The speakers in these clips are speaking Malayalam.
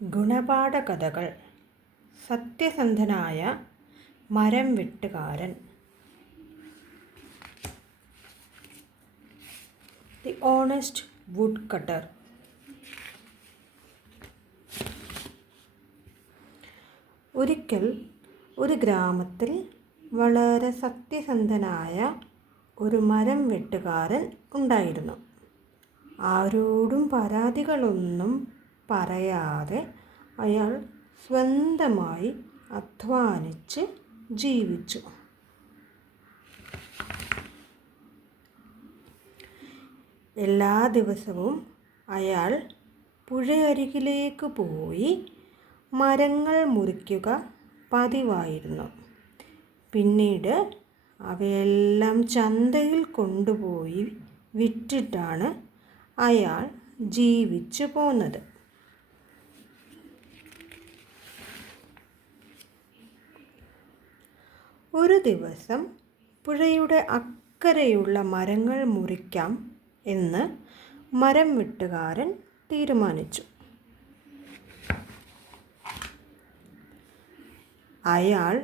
ഗുണപാഠകഥകൾ. സത്യസന്ധനായ മരം വെട്ടുകാരൻ. The honest woodcutter. ഒരിക്കൽ ഒരു ഗ്രാമത്തിൽ വളരെ സത്യസന്ധനായ ഒരു മരം വെട്ടുകാരൻ ഉണ്ടായിരുന്നു. ആരോടും പരാതികളൊന്നും പറയാതെ അയാൾ സ്വന്തമായി അധ്വാനിച്ച് ജീവിച്ചു. എല്ലാ ദിവസവും അയാൾ പുഴയരികിലേക്ക് പോയി മരങ്ങൾ മുറിക്കുക പതിവായിരുന്നു. പിന്നീട് അവയെല്ലാം ചന്തയിൽ കൊണ്ടുപോയി വിറ്റിട്ടാണ് അയാൾ ജീവിച്ചു പോന്നത്. ഒരു ദിവസം പുഴയുടെ അക്കരെയുള്ള മരങ്ങൾ മുറിക്കാം എന്ന് മരം വെട്ടുകാരൻ തീരുമാനിച്ചു. അയാൾ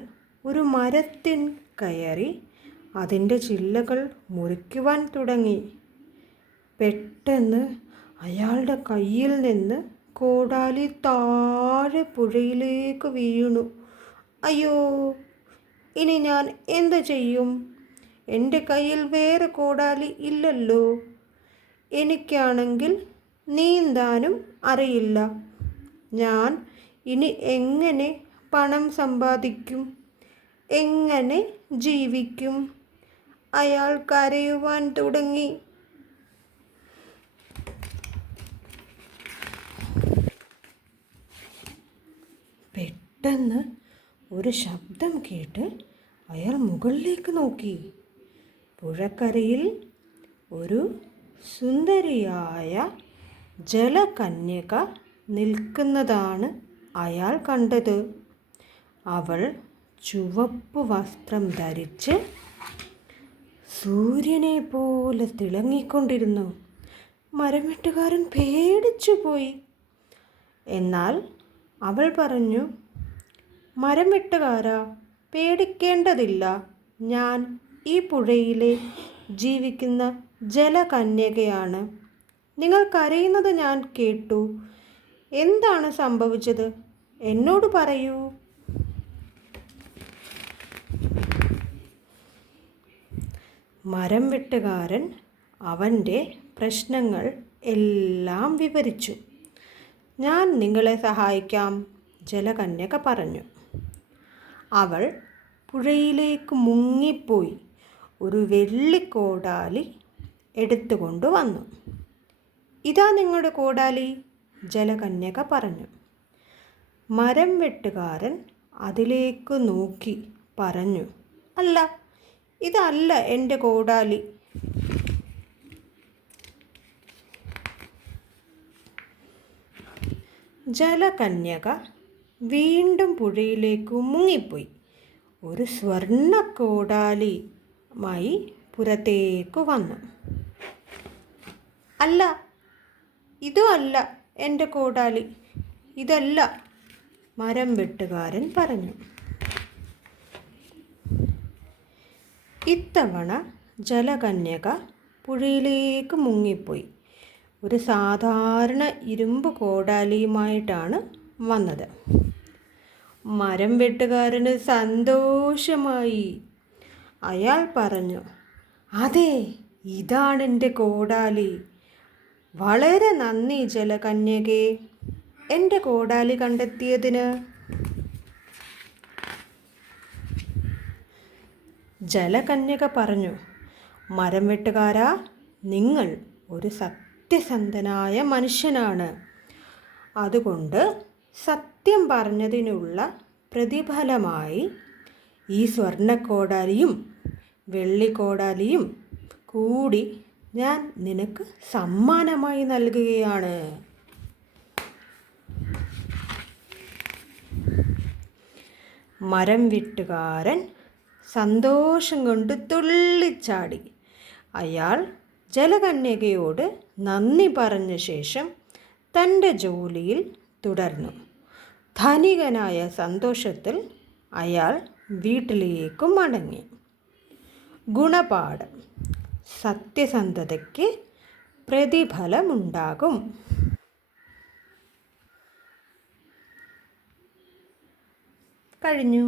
ഒരു മരത്തിൽ കയറി അതിൻ്റെ ചില്ലകൾ മുറിക്കുവാൻ തുടങ്ങി. പെട്ടെന്ന് അയാളുടെ കയ്യിൽ നിന്ന് കോടാലി താഴെ പുഴയിലേക്ക് വീണു. അയ്യോ, ഇനി ഞാൻ എന്ത് ചെയ്യും? എൻ്റെ കയ്യിൽ വേറെ കോടാലി ഇല്ലല്ലോ. എനിക്കാണെങ്കിൽ നീന്താനും അറിയില്ല. ഞാൻ ഇനി എങ്ങനെ പണം സമ്പാദിക്കും? എങ്ങനെ ജീവിക്കും? അയാൾ കരയുവാൻ തുടങ്ങി. പെട്ടെന്ന് ഒരു ശബ്ദം കേട്ട് അയാൾ മുകളിലേക്ക് നോക്കി. പുഴക്കരയിൽ ഒരു സുന്ദരിയായ ജലകന്യക നിൽക്കുന്നതാണ് അയാൾ കണ്ടത്. അവൾ ചുവപ്പ് വസ്ത്രം ധരിച്ച് സൂര്യനെ പോലെ തിളങ്ങിക്കൊണ്ടിരുന്നു. മരം വെട്ടുകാരൻ പേടിച്ചു പോയി. എന്നാൽ അവൾ പറഞ്ഞു, മരം വെട്ടുകാരാ, പേടിക്കേണ്ടതില്ല. ഞാൻ ഈ പുഴയിലെ ജീവിക്കുന്ന ജലകന്യകയാണ്. നിങ്ങൾ കരയുന്നത് ഞാൻ കേട്ടു. എന്താണ് സംഭവിച്ചത്? എന്നോട് പറയൂ. മരം വെട്ടുകാരൻ അവൻ്റെ പ്രശ്നങ്ങൾ എല്ലാം വിവരിച്ചു. ഞാൻ നിങ്ങളെ സഹായിക്കാം, ജലകന്യക പറഞ്ഞു. അവൾ പുഴയിലേക്ക് മുങ്ങിപ്പോയി ഒരു വെള്ളിക്കോടാലി എടുത്തുകൊണ്ട് വന്നു. ഇതാ നിങ്ങളുടെ കോടാലി, ജലകന്യക പറഞ്ഞു. മരം വെട്ടുകാരൻ അതിലേക്ക് നോക്കി പറഞ്ഞു, അല്ല, ഇതല്ല എൻ്റെ കോടാലി. ജലകന്യക വീണ്ടും പുഴയിലേക്ക് മുങ്ങിപ്പോയി ഒരു സ്വർണ്ണ കോടാലിയുമായി പുറത്തേക്ക് വന്നു. അല്ല, ഇതും അല്ല എൻ്റെ കോടാലി, ഇതല്ല, മരം വെട്ടുകാരൻ പറഞ്ഞു. ഇത്തവണ ജലകന്യക പുഴയിലേക്ക് മുങ്ങിപ്പോയി ഒരു സാധാരണ ഇരുമ്പ് കോടാലിയുമായിട്ടാണ് വന്നത്. മരം വെട്ടുകാരന് സന്തോഷമായി. അയാൾ പറഞ്ഞു, അതെ, ഇതാണ് എൻ്റെ കോടാലി. വളരെ നന്ദി ജലകന്യകേ, എൻ്റെ കോടാലി കണ്ടെത്തിയതിന്. ജലകന്യക പറഞ്ഞു, മരം വെട്ടുകാരാ, നിങ്ങൾ ഒരു സത്യസന്ധനായ മനുഷ്യനാണ്. അതുകൊണ്ട് സത്യം പറഞ്ഞതിനുള്ള പ്രതിഫലമായി ഈ സ്വർണ്ണക്കോടാലിയും വെള്ളിക്കോടാലിയും കൂടി ഞാൻ നിനക്ക് സമ്മാനമായി നൽകുകയാണ്. മരം വെട്ടുകാരൻ സന്തോഷം കൊണ്ട് തുള്ളിച്ചാടി. അയാൾ ജലകന്യകയോട് നന്ദി പറഞ്ഞ ശേഷം തൻ്റെ ജോലിയിൽ തുടർന്നു. ധനികനായ സന്തോഷത്തിൽ അയാൾ വീട്ടിലേക്കും മടങ്ങി. ഗുണപാഠം: സത്യസന്ധതയ്ക്ക് പ്രതിഫലമുണ്ടാകും. കഴിഞ്ഞു.